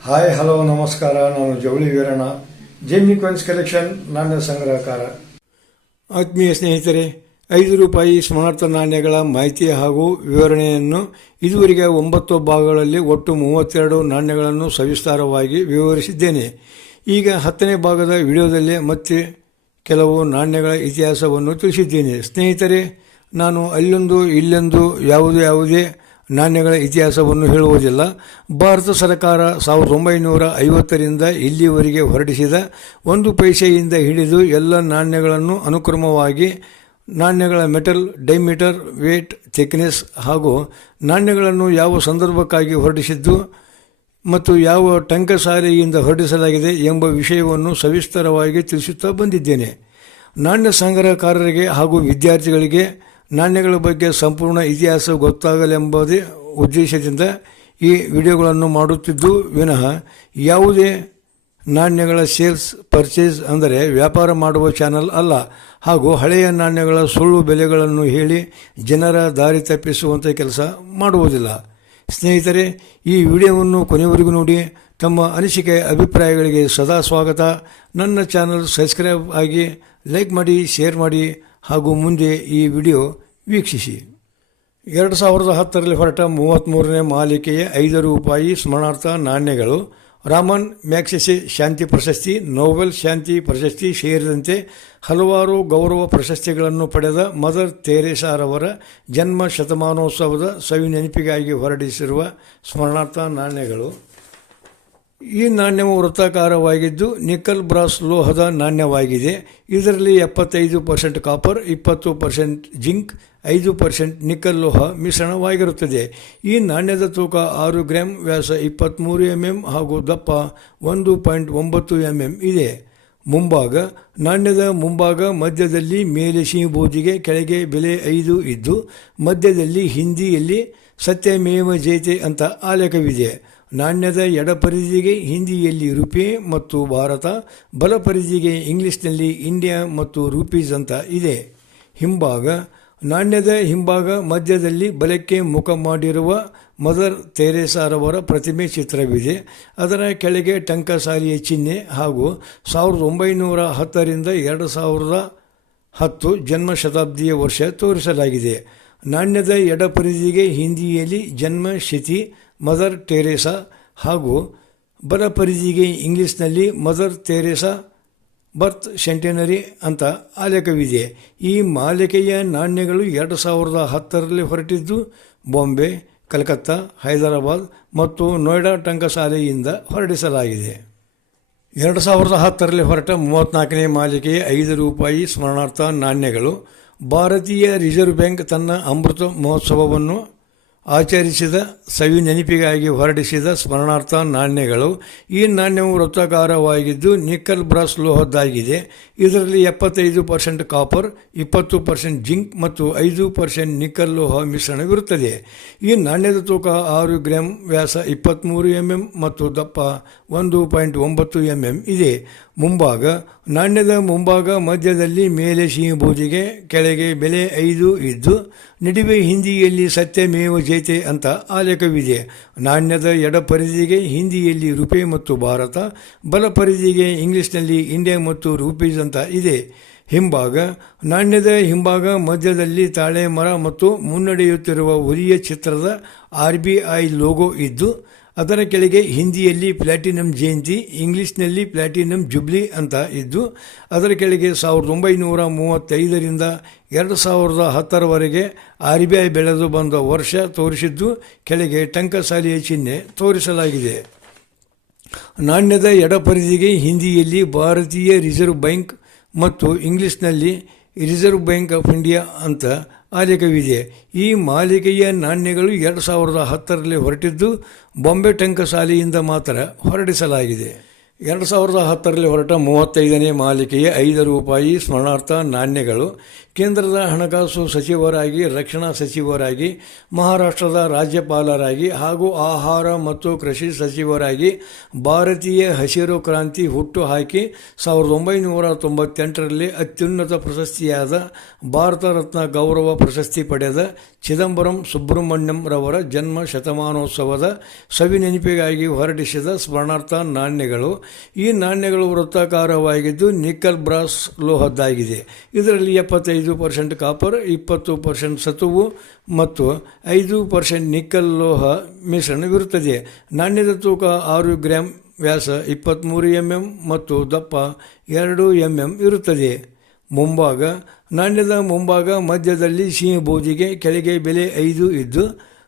Hi hello ನಮಸ್ಕಾರ. ನಾನು ಜವಳಿ ವೀರಣ್ಣ, ಜೆಮ್ಮಿ ಕಾಯಿನ್ಸ್ ಕಲೆಕ್ಷನ್ ನಾಣ್ಯ ಸಂಗ್ರಹಕಾರ. ಆತ್ಮೀಯ ಸ್ನೇಹಿತರೆ, 5 ರೂಪಾಯಿ ಸ್ಮರಣಾರ್ಥ ನಾಣ್ಯಗಳ ಮಾಹಿತಿ ಹಾಗೂ ವಿವರಣೆಯನ್ನು ಇದುವರೆಗೆ 9 ಭಾಗಗಳಲ್ಲಿ ಒಟ್ಟು 32 ನಾಣ್ಯಗಳನ್ನು ಸವಿಸ್ತಾರವಾಗಿ ವಿವರಿಸಿದ್ದೇನೆ. ಈಗ 10ನೇ ಭಾಗದ ವಿಡಿಯೋದಲ್ಲಿ ಮತ್ತೆ ಕೆಲವು ನಾಣ್ಯಗಳ ಇತಿಹಾಸವನ್ನು ತಿಳಿಸಿದ್ದೇನೆ. ಸ್ನೇಹಿತರೆ, ನಾನು ಅಲ್ಲೊಂದು ಇಲ್ಲೊಂದು ಯಾವುದೇ ನಾಣ್ಯಗಳ ಇತಿಹಾಸವನ್ನು ಹೇಳುವುದಿಲ್ಲ. ಭಾರತ ಸರ್ಕಾರ 1950ರಿಂದ ಇಲ್ಲಿವರೆಗೆ ಹೊರಡಿಸಿದ 1 ಪೈಸೆಯಿಂದ ಹಿಡಿದು ಎಲ್ಲ ನಾಣ್ಯಗಳನ್ನು ಅನುಕ್ರಮವಾಗಿ ನಾಣ್ಯಗಳ ಮೆಟಲ್, ಡೈಮೀಟರ್, ವೇಟ್, ಥಿಕ್ನೆಸ್ ಹಾಗೂ ನಾಣ್ಯಗಳನ್ನು ಯಾವ ಸಂದರ್ಭಕ್ಕಾಗಿ ಹೊರಡಿಸಿದ್ದು ಮತ್ತು ಯಾವ ಟಂಕಸಾಲೆಯಿಂದ ಹೊರಡಿಸಲಾಗಿದೆ ಎಂಬ ವಿಷಯವನ್ನು ಸವಿಸ್ತರವಾಗಿ ತಿಳಿಸುತ್ತಾ ಬಂದಿದ್ದೇನೆ. ನಾಣ್ಯ ಸಂಗ್ರಹಕಾರರಿಗೆ ಹಾಗೂ ವಿದ್ಯಾರ್ಥಿಗಳಿಗೆ ನಾಣ್ಯಗಳ ಬಗ್ಗೆ ಸಂಪೂರ್ಣ ಇತಿಹಾಸ ಗೊತ್ತಾಗಲೆಂಬುದೇ ಉದ್ದೇಶದಿಂದ ಈ ವಿಡಿಯೋಗಳನ್ನು ಮಾಡುತ್ತಿದ್ದು ವಿನಃ ಯಾವುದೇ ನಾಣ್ಯಗಳ ಸೇಲ್ಸ್ ಪರ್ಚೇಸ್ ಅಂದರೆ ವ್ಯಾಪಾರ ಮಾಡುವ ಚಾನಲ್ ಅಲ್ಲ. ಹಾಗೂ ಹಳೆಯ ನಾಣ್ಯಗಳ ಸುಳ್ಳು ಬೆಲೆಗಳನ್ನು ಹೇಳಿ ಜನರ ದಾರಿ ತಪ್ಪಿಸುವಂಥ ಕೆಲಸ ಮಾಡುವುದಿಲ್ಲ. ಸ್ನೇಹಿತರೆ, ಈ ವಿಡಿಯೋವನ್ನು ಕೊನೆವರೆಗೂ ನೋಡಿ. ತಮ್ಮ ಅನಿಸಿಕೆ ಅಭಿಪ್ರಾಯಗಳಿಗೆ ಸದಾ ಸ್ವಾಗತ. ನನ್ನ ಚಾನಲ್ ಸಬ್ಸ್ಕ್ರೈಬ್ ಆಗಿ, ಲೈಕ್ ಮಾಡಿ, ಶೇರ್ ಮಾಡಿ ಹಾಗೂ ಮುಂದೆ ಈ ವಿಡಿಯೋ ವೀಕ್ಷಿಸಿ. 2010ರಲ್ಲಿ ಹೊರಟ 33ನೇ ಮಾಲಿಕೆಯ 5 ರೂಪಾಯಿ ಸ್ಮರಣಾರ್ಥ ನಾಣ್ಯಗಳು ರಾಮನ್ ಮ್ಯಾಗ್ಸೆಸೆ ಶಾಂತಿ ಪ್ರಶಸ್ತಿ, ನೊಬೆಲ್ ಶಾಂತಿ ಪ್ರಶಸ್ತಿ ಸೇರಿದಂತೆ ಹಲವಾರು ಗೌರವ ಪ್ರಶಸ್ತಿಗಳನ್ನು ಪಡೆದ ಮದರ್ ತೆರೇಸಾರವರ ಜನ್ಮ ಶತಮಾನೋತ್ಸವದ ಸವಿನೆನಪಿಗಾಗಿ ಹೊರಡಿಸಿರುವ ಸ್ಮರಣಾರ್ಥ ನಾಣ್ಯಗಳು. ಈ ನಾಣ್ಯವು ವೃತ್ತಾಕಾರವಾಗಿದ್ದು ನಿಕ್ಕಲ್ ಬ್ರಾಸ್ ಲೋಹದ ನಾಣ್ಯವಾಗಿದೆ. ಇದರಲ್ಲಿ 75% ಕಾಪರ್, 20% ಜಿಂಕ್, 5% ನಿಕ್ಕಲ್ ಲೋಹ ಮಿಶ್ರಣವಾಗಿರುತ್ತದೆ. ಈ ನಾಣ್ಯದ ತೂಕ 6 ಗ್ರಾಂ, ವ್ಯಾಸ 23 mm ಹಾಗೂ ದಪ್ಪ 1.9 mm ಇದೆ. ಮುಂಭಾಗ: ನಾಣ್ಯದ ಮುಂಭಾಗ ಮಧ್ಯದಲ್ಲಿ ಮೇಲೆ ಸಿಹಿಬೂದಿಗೆ, ಕೆಳಗೆ ಬೆಲೆ 5 ಇದ್ದು ಮಧ್ಯದಲ್ಲಿ ಹಿಂದಿಯಲ್ಲಿ ಸತ್ಯಮೇವ ಜಯತೆ ಅಂತ ಆಲೇಖವಿದೆ. ನಾಣ್ಯದ ಎಡಪರಿಧಿಗೆ ಹಿಂದಿಯಲ್ಲಿ ರುಪೇ ಮತ್ತು ಭಾರತ, ಬಲಪರಿಧಿಗೆ ಇಂಗ್ಲಿಷ್ನಲ್ಲಿ ಇಂಡಿಯಾ ಮತ್ತು ರೂಪೀಸ್ ಅಂತ ಇದೆ. ಹಿಂಭಾಗ: ನಾಣ್ಯದ ಹಿಂಭಾಗ ಮಧ್ಯದಲ್ಲಿ ಬಲಕ್ಕೆ ಮುಖ ಮಾಡಿರುವ ಮದರ್ ತೆರೇಸಾರವರ ಪ್ರತಿಮೆ ಚಿತ್ರವಿದೆ. ಅದರ ಕೆಳಗೆ ಟಂಕಸಾಲಿಯ ಚಿಹ್ನೆ ಹಾಗೂ 1910ರಿಂದ 2010 ಜನ್ಮ ಶತಾಬ್ದಿಯ ವರ್ಷ ತೋರಿಸಲಾಗಿದೆ. ನಾಣ್ಯದ ಎಡಪರಿಧಿಗೆ ಹಿಂದಿಯಲ್ಲಿ ಜನ್ಮ ಶತಿ ಮದರ್ ಟೆರೇಸಾ ಹಾಗೂ ಬಲಪರಿಧಿಗೆ ಇಂಗ್ಲಿಷ್ನಲ್ಲಿ ಮದರ್ ತೆರೇಸಾ ಬರ್ತ್ ಸೆಂಟೆನರಿ ಅಂತ ಆಲೇಖವಿದೆ. ಈ ಮಾಲಿಕೆಯ ನಾಣ್ಯಗಳು 2010ರಲ್ಲಿ ಹೊರಟಿದ್ದು ಬಾಂಬೆ, ಕಲ್ಕತ್ತಾ, ಹೈದರಾಬಾದ್ ಮತ್ತು ನೋಯ್ಡಾ ಟಂಕಸಾಲೆಯಿಂದ ಹೊರಡಿಸಲಾಗಿದೆ. 2010ರಲ್ಲಿ ಹೊರಟ 34ನೇ ಮಾಲಿಕೆಯ 5 ರೂಪಾಯಿ ಸ್ಮರಣಾರ್ಥ ನಾಣ್ಯಗಳು ಭಾರತೀಯ ರಿಸರ್ವ್ ಬ್ಯಾಂಕ್ ತನ್ನ ಅಮೃತ ಮಹೋತ್ಸವವನ್ನು ಆಚರಿಸಿದ ಸವಿನೆನಪಿಗಾಗಿ ಹೊರಡಿಸಿದ ಸ್ಮರಣಾರ್ಥ ನಾಣ್ಯಗಳು. ಈ ನಾಣ್ಯವು ವೃತ್ತಾಕಾರವಾಗಿದ್ದು ನಿಕ್ಕಲ್ ಬ್ರಾಸ್ ಲೋಹದ್ದಾಗಿದೆ. ಇದರಲ್ಲಿ 75% ಕಾಪರ್, 20% ಜಿಂಕ್ ಮತ್ತು 5% ನಿಕ್ಕಲ್ ಲೋಹ ಮಿಶ್ರಣವಿರುತ್ತದೆ. ಈ ನಾಣ್ಯದ ತೂಕ 6 ಗ್ರಾಂ, ವ್ಯಾಸ 23 mm ಮತ್ತು ದಪ್ಪ 1.9 mm ಇದೆ. ಮುಂಭಾಗ: ನಾಣ್ಯದ ಮುಂಭಾಗ ಮಧ್ಯದಲ್ಲಿ ಮೇಲೆ ಸಿಹಿಬೂದಿಗೆ, ಕೆಳಗೆ ಬೆಲೆ 5 ಇದ್ದು ನಡುವೆ ಹಿಂದಿಯಲ್ಲಿ ಸತ್ಯಮೇವ ಜಯತೆ ಅಂತ ಆಲೇಖವಿದೆ. ನಾಣ್ಯದ ಎಡಪರಿಧಿಗೆ ಹಿಂದಿಯಲ್ಲಿ ರುಪೇ ಮತ್ತು ಭಾರತ, ಬಲಪರಿಧಿಗೆ ಇಂಗ್ಲಿಷ್ನಲ್ಲಿ ಇಂಡಿಯಾ ಮತ್ತು ರೂಪೀಸ್ ಅಂತ ಇದೆ. ಹಿಂಭಾಗ: ನಾಣ್ಯದ ಹಿಂಭಾಗ ಮಧ್ಯದಲ್ಲಿ ತಾಳೆ ಮರ ಮತ್ತು ಮುನ್ನಡೆಯುತ್ತಿರುವ ಹುಲಿಯ ಚಿತ್ರದ RBI ಲೋಗೋ ಇದ್ದು ಅದರ ಕೆಳಗೆ ಹಿಂದಿಯಲ್ಲಿ ಪ್ಲಾಟಿನಂ ಜಯಂತಿ, ಇಂಗ್ಲಿಷ್ನಲ್ಲಿ ಪ್ಲಾಟಿನಂ ಜುಬ್ಲಿ ಅಂತ ಇದ್ದು ಅದರ ಕೆಳಗೆ 1935ರಿಂದ 2010ರವರೆಗೆ RBI ಬೆಳೆದು ಬಂದ ವರ್ಷ ತೋರಿಸಿದ್ದು ಕೆಳಗೆ ಟಂಕಸಾಲಿಯ ಚಿಹ್ನೆ ತೋರಿಸಲಾಗಿದೆ. ನಾಣ್ಯದ ಎಡಪರಿಧಿಗೆ ಹಿಂದಿಯಲ್ಲಿ ಭಾರತೀಯ ರಿಸರ್ವ್ ಬ್ಯಾಂಕ್ ಮತ್ತು ಇಂಗ್ಲಿಷ್ನಲ್ಲಿ ರಿಸರ್ವ್ ಬ್ಯಾಂಕ್ ಆಫ್ ಇಂಡಿಯಾ ಅಂತ ಆಲೇಖವಿದೆ. ಈ ಮಾಲಿಕೆಯ ನಾಣ್ಯಗಳು 2010ರಲ್ಲಿ ಹೊರಟಿದ್ದು ಬಾಂಬೆ ಟಂಕಸಾಲೆಯಿಂದ ಮಾತ್ರ ಹೊರಡಿಸಲಾಗಿದೆ. 2010ರಲ್ಲಿ ಹೊರಟ 35ನೇ ಮಾಲಿಕೆಯ 5 ರೂಪಾಯಿ ಸ್ಮರಣಾರ್ಥ ನಾಣ್ಯಗಳು ಕೇಂದ್ರದ ಹಣಕಾಸು ಸಚಿವರಾಗಿ, ರಕ್ಷಣಾ ಸಚಿವರಾಗಿ, ಮಹಾರಾಷ್ಟ್ರದ ರಾಜ್ಯಪಾಲರಾಗಿ ಹಾಗೂ ಆಹಾರ ಮತ್ತು ಕೃಷಿ ಸಚಿವರಾಗಿ ಭಾರತೀಯ ಹಸಿರು ಕ್ರಾಂತಿ ಹುಟ್ಟು ಹಾಕಿ 1998ರಲ್ಲಿ ಅತ್ಯುನ್ನತ ಪ್ರಶಸ್ತಿಯಾದ ಭಾರತ ರತ್ನ ಗೌರವ ಪ್ರಶಸ್ತಿ ಪಡೆದ ಚಿದಂಬರಂ ಸುಬ್ರಹ್ಮಣ್ಯಂ ರವರ ಜನ್ಮ ಶತಮಾನೋತ್ಸವದ ಸವಿನೆನಪಿಗಾಗಿ ಹೊರಡಿಸಿದ ಸ್ಮರಣಾರ್ಥ ನಾಣ್ಯಗಳು. ಈ ನಾಣ್ಯಗಳು ವೃತ್ತಾಕಾರವಾಗಿದ್ದು ನಿಕ್ಕಲ್ ಬ್ರಾಸ್ ಲೋಹದ್ದಾಗಿದೆ. ಇದರಲ್ಲಿ 75% ಕಾಪರ್, 20% ಸತುವು ಮತ್ತು 5% ನಿಕ್ಕಲ್ ಲೋಹ ಮಿಶ್ರಣವಿರುತ್ತದೆ. ನಾಣ್ಯದ ತೂಕ 6 ಗ್ರಾಂ, ವ್ಯಾಸ 23 mm ಮತ್ತು ದಪ್ಪ 2 mm ಇರುತ್ತದೆ. ಮುಂಭಾಗ: ನಾಣ್ಯದ ಮುಂಭಾಗ ಮಧ್ಯದಲ್ಲಿ ಸಿಂಹಬೂದಿಗೆ, ಕೆಳಗೆ ಬೆಲೆ 5 ಇದ್ದು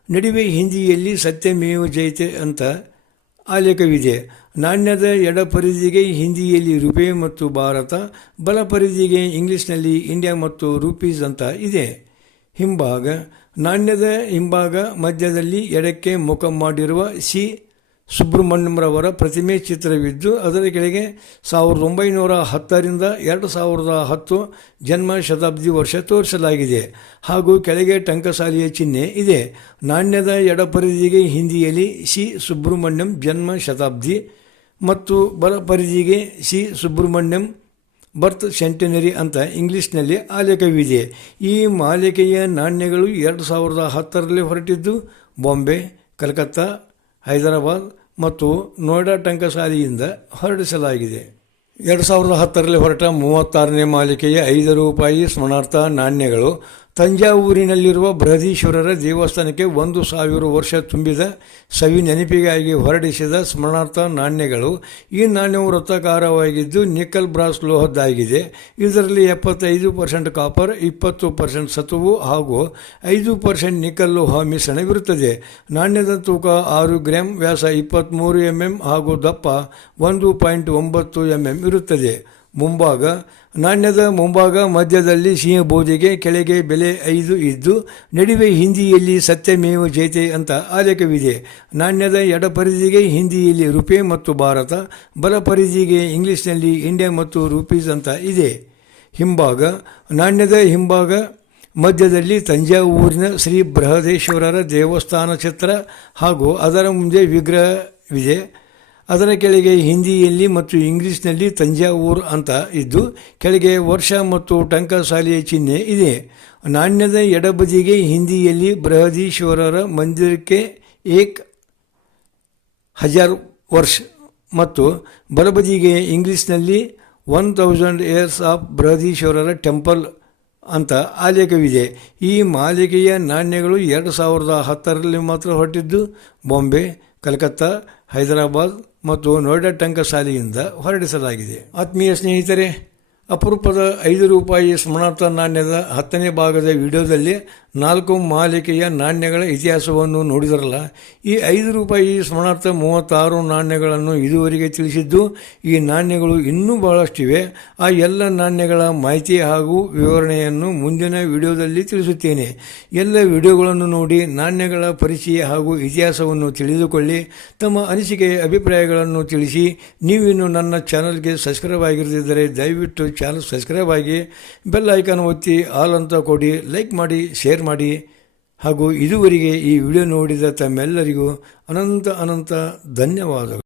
ನಡುವೆ ಹಿಂದಿಯಲ್ಲಿ ಸತ್ಯಮೇವ ಜಯತೆ ಅಂತ ಆಲೇಖವಿದೆ. ನಾಣ್ಯದ ಎಡ ಪರಿಧಿಗೆ ಹಿಂದಿಯಲ್ಲಿ ರೂಪೇ ಮತ್ತು ಭಾರತ, ಬಲ ಪರಿಧಿಗೆ ಇಂಗ್ಲಿಷ್ನಲ್ಲಿ ಇಂಡಿಯಾ ಮತ್ತು ರೂಪೀಸ್ ಅಂತ ಇದೆ. ಹಿಂಭಾಗ: ನಾಣ್ಯದ ಹಿಂಭಾಗ ಮಧ್ಯದಲ್ಲಿ ಎಡಕ್ಕೆ ಮುಖ ಮಾಡಿರುವ ಸಿ ಸುಬ್ರಹ್ಮಣ್ಯಂರವರ ಪ್ರತಿಮೆ ಚಿತ್ರವಿದ್ದು ಅದರ ಕೆಳಗೆ 1910ರಿಂದ 2010 ಜನ್ಮ ಶತಾಬ್ದಿ ವರ್ಷ ತೋರಿಸಲಾಗಿದೆ ಹಾಗೂ ಕೆಳಗೆ ಟಂಕಸಾಲಿಯ ಚಿಹ್ನೆ ಇದೆ. ನಾಣ್ಯದ ಎಡಪರಿಧಿಗೆ ಹಿಂದಿಯಲ್ಲಿ ಸಿ ಸುಬ್ರಹ್ಮಣ್ಯಂ ಜನ್ಮ ಶತಾಬ್ದಿ ಮತ್ತು ಬಲ ಪರಿಧಿಗೆ ಸಿ ಸುಬ್ರಹ್ಮಣ್ಯಂ ಬರ್ತ್ ಸೆಂಟೆನರಿ ಅಂತ ಇಂಗ್ಲಿಷ್ನಲ್ಲಿ ಆಲೇಖವಿದೆ. ಈ ಮಾಲಿಕೆಯ ನಾಣ್ಯಗಳು 2010ರಲ್ಲಿ ಹೊರಟಿದ್ದು ಬಾಂಬೆ, ಕಲ್ಕತ್ತಾ, ಹೈದರಾಬಾದ್ ಮತ್ತು ನೋಯ್ಡಾ ಟಂಕಸಾಲಿಯಿಂದ ಹೊರಡಿಸಲಾಗಿದೆ. 2010ರಲ್ಲಿ ಹೊರಟ 36ನೇ ಮಾಲಿಕೆಯ 5 ರೂಪಾಯಿ ಸ್ಮರಣಾರ್ಥ ನಾಣ್ಯಗಳು ತಂಜಾವೂರಿನಲ್ಲಿರುವ ಬೃಹದೀಶ್ವರರ ದೇವಸ್ಥಾನಕ್ಕೆ 1000 ವರ್ಷ ತುಂಬಿದ ಸವಿ ನೆನಪಿಗಾಗಿ ಹೊರಡಿಸಿದ ಸ್ಮರಣಾರ್ಥ ನಾಣ್ಯಗಳು. ಈ ನಾಣ್ಯವು ವೃತ್ತಾಕಾರವಾಗಿದ್ದು ನಿಕ್ಕಲ್ ಬ್ರಾಸ್ ಲೋಹದ್ದಾಗಿದೆ. ಇದರಲ್ಲಿ 75% ಕಾಪರ್, 20% ಸತುವು ಹಾಗೂ 5% ನಿಕ್ಕಲ್ ಲೋಹ ಮಿಶ್ರಣವಿರುತ್ತದೆ. ನಾಣ್ಯದ ತೂಕ 6 ಗ್ರಾಂ, ವ್ಯಾಸ 23 mm ಹಾಗೂ ದಪ್ಪ 1.9 mm ಇರುತ್ತದೆ. ಮುಂಭಾಗ: ನಾಣ್ಯದ ಮುಂಭಾಗ ಮಧ್ಯದಲ್ಲಿ ಸಿಂಹಬೂದಿಗೆ, ಕೆಳಗೆ ಬೆಲೆ 5 ಇದ್ದು ನಡುವೆ ಹಿಂದಿಯಲ್ಲಿ ಸತ್ಯಮೇವ ಜಯತೆ ಅಂತ ಆಲೇಖವಿದೆ. ನಾಣ್ಯದ ಎಡ ಪರಿಧಿಗೆ ಹಿಂದಿಯಲ್ಲಿ ರೂಪೇ ಮತ್ತು ಭಾರತ, ಬಲ ಪರಿಧಿಗೆ ಇಂಗ್ಲಿಷ್ನಲ್ಲಿ ಇಂಡಿಯಾ ಮತ್ತು ರೂಪೀಸ್ ಅಂತ ಇದೆ. ಹಿಂಭಾಗ: ನಾಣ್ಯದ ಹಿಂಭಾಗ ಮಧ್ಯದಲ್ಲಿ ತಂಜಾವೂರಿನ ಶ್ರೀ ಬೃಹದೇಶ್ವರರ ದೇವಸ್ಥಾನ ಚಿತ್ರ ಹಾಗೂ ಅದರ ಮುಂದೆ ವಿಗ್ರಹವಿದೆ. ಅದರ ಕೆಳಗೆ ಹಿಂದಿಯಲ್ಲಿ ಮತ್ತು ಇಂಗ್ಲಿಷ್ನಲ್ಲಿ ತಂಜಾವೂರು ಅಂತ ಇದ್ದು ಕೆಳಗೆ ವರ್ಷ ಮತ್ತು ಟಂಕಸಾಲಿಯ ಚಿಹ್ನೆ ಇದೆ. ನಾಣ್ಯದ ಎಡಬದಿಗೆ ಹಿಂದಿಯಲ್ಲಿ ಬೃಹದೀಶ್ವರರ ಮಂದಿರಕ್ಕೆ 1000 ವರ್ಷ ಮತ್ತು ಬಲಬದಿಗೆ ಇಂಗ್ಲಿಷ್ನಲ್ಲಿ 1000 years ಆಫ್ ಬೃಹದೀಶ್ವರರ ಟೆಂಪಲ್ ಅಂತ ಆಲೇಖವಿದೆ. ಈ ಮಾಲಿಕೆಯ ನಾಣ್ಯಗಳು 2010ರಲ್ಲಿ ಮಾತ್ರ ಹೊರಟಿದ್ದು ಬಾಂಬೆ, ಕಲ್ಕತ್ತಾ, ಹೈದರಾಬಾದ್ ಮತ್ತು ನೋಯ್ಡಾ ಟಂಕಸಾಲಿಯಿಂದ ಹೊರಡಿಸಲಾಗಿದೆ. ಆತ್ಮೀಯ ಸ್ನೇಹಿತರೆ, ಅಪರೂಪದ 5 ರೂಪಾಯಿ ಸ್ಮರಣಾರ್ಥ ನಾಣ್ಯದ 10ನೇ ಭಾಗದ ವಿಡಿಯೋದಲ್ಲಿ 4 ಮಾಲಿಕೆಯ ನಾಣ್ಯಗಳ ಇತಿಹಾಸವನ್ನು ನೋಡಿದರಲ್ಲ. ಈ 5 ರೂಪಾಯಿ ಸ್ಮರಣಾರ್ಥ 36 ನಾಣ್ಯಗಳನ್ನು ಇದುವರೆಗೆ ತಿಳಿಸಿದ್ದು. ಈ ನಾಣ್ಯಗಳು ಇನ್ನೂ ಬಹಳಷ್ಟಿವೆ. ಆ ಎಲ್ಲ ನಾಣ್ಯಗಳ ಮಾಹಿತಿ ಹಾಗೂ ವಿವರಣೆಯನ್ನು ಮುಂದಿನ ವಿಡಿಯೋದಲ್ಲಿ ತಿಳಿಸುತ್ತೇನೆ. ಎಲ್ಲ ವಿಡಿಯೋಗಳನ್ನು ನೋಡಿ ನಾಣ್ಯಗಳ ಪರಿಚಯ ಹಾಗೂ ಇತಿಹಾಸವನ್ನು ತಿಳಿದುಕೊಳ್ಳಿ. ತಮ್ಮ ಅನಿಸಿಕೆ ಅಭಿಪ್ರಾಯಗಳನ್ನು ತಿಳಿಸಿ. ನೀವಿನ್ನು ನನ್ನ ಚಾನಲ್ಗೆ ಸಬ್ಸ್ಕ್ರೈಬ್ ಆಗಿರದಿದ್ದರೆ ದಯವಿಟ್ಟು ಚಾನಲ್ ಸಬ್ಸ್ಕ್ರೈಬ್ ಆಗಿ, ಬೆಲ್ ಐಕಾನ್ ಒತ್ತಿ ಆಲ್ ಅಂತ ಕೊಡಿ, ಲೈಕ್ ಮಾಡಿ, ಶೇರ್ ಮಾಡಿ. ಹಾಗೂ ಇದುವರೆಗೆ ಈ ವಿಡಿಯೋ ನೋಡಿದ ತಮ್ಮೆಲ್ಲರಿಗೂ ಅನಂತ ಧನ್ಯವಾದಗಳು.